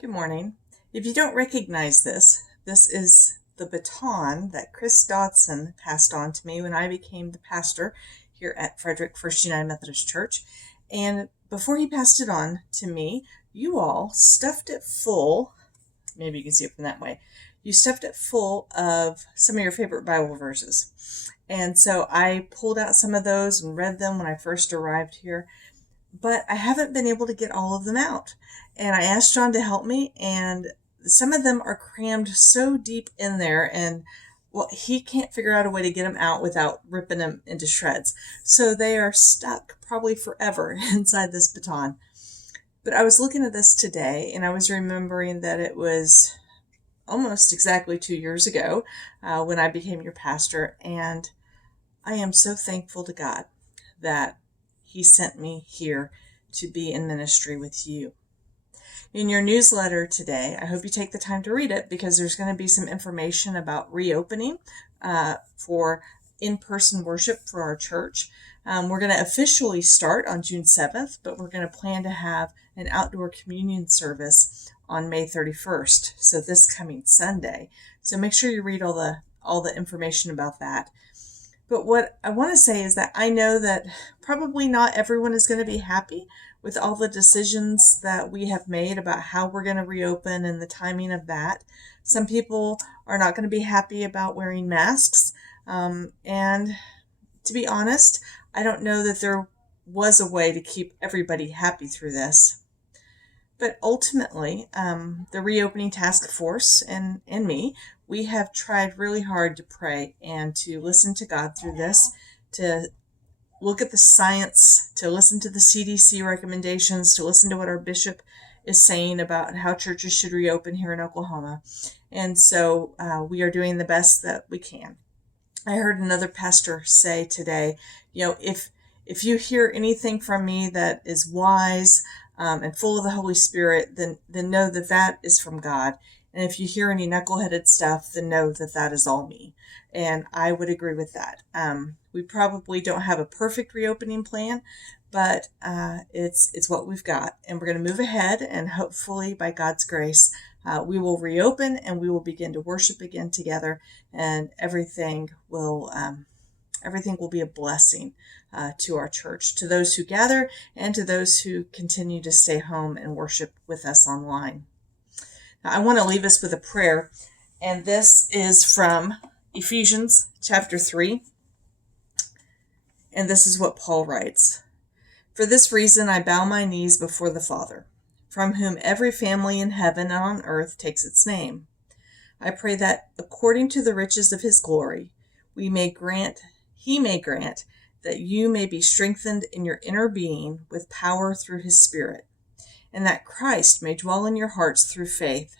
Good morning. If you don't recognize this, this is the baton that Chris Dodson passed on to me when I became the pastor here at Frederick First United Methodist Church. And before he passed it on to me, you all stuffed it full, maybe you can see it from that way, you stuffed it full of some of your favorite Bible verses. And so I pulled out some of those and read them when I first arrived here, but I haven't been able to get all of them out. And I asked John to help me, and some of them are crammed so deep in there, and well, he can't figure out a way to get them out without ripping them into shreds. So they are stuck probably forever inside this baton. But I was looking at this today, and I was remembering that it was almost exactly 2 years ago when I became your pastor, and I am so thankful to God that He sent me here to be in ministry with you. In your newsletter today, I hope you take the time to read it because there's going to be some information about reopening for in-person worship for our church. We're going to officially start on June 7th, but we're going to plan to have an outdoor communion service on May 31st, so this coming Sunday. So make sure you read all the information about that. But what I want to say is that I know that probably not everyone is going to be happy with all the decisions that we have made about how we're going to reopen and the timing of that. Some people are not going to be happy about wearing masks. And to be honest, I don't know that there was a way to keep everybody happy through this. But ultimately, the reopening task force and me, we have tried really hard to pray and to listen to God through this, to look at the science, to listen to the CDC recommendations, to listen to what our bishop is saying about how churches should reopen here in Oklahoma. And so we are doing the best that we can. I heard another pastor say today, if you hear anything from me that is wise and full of the Holy Spirit, then know that that is from God. And if you hear any knuckleheaded stuff, then know that that is all me. And I would agree with that. We probably don't have a perfect reopening plan, but it's what we've got. And we're going to move ahead, and hopefully by God's grace, we will reopen and we will begin to worship again together, and everything will be a blessing to our church, to those who gather and to those who continue to stay home and worship with us online. Now, I want to leave us with a prayer, and this is from Ephesians chapter 3, and this is what Paul writes. For this reason I bow my knees before the Father, from whom every family in heaven and on earth takes its name. I pray that, according to the riches of his glory, he may grant that you may be strengthened in your inner being with power through his Spirit, and that Christ may dwell in your hearts through faith,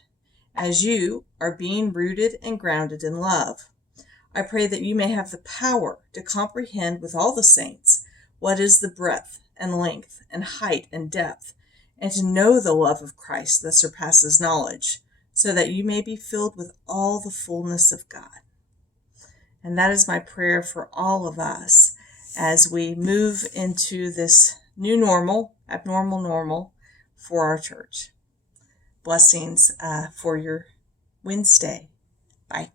as you are being rooted and grounded in love. I pray that you may have the power to comprehend with all the saints what is the breadth and length and height and depth, and to know the love of Christ that surpasses knowledge, so that you may be filled with all the fullness of God. And that is my prayer for all of us as we move into this new normal, abnormal normal for our church. Blessings for your Wednesday. Bye.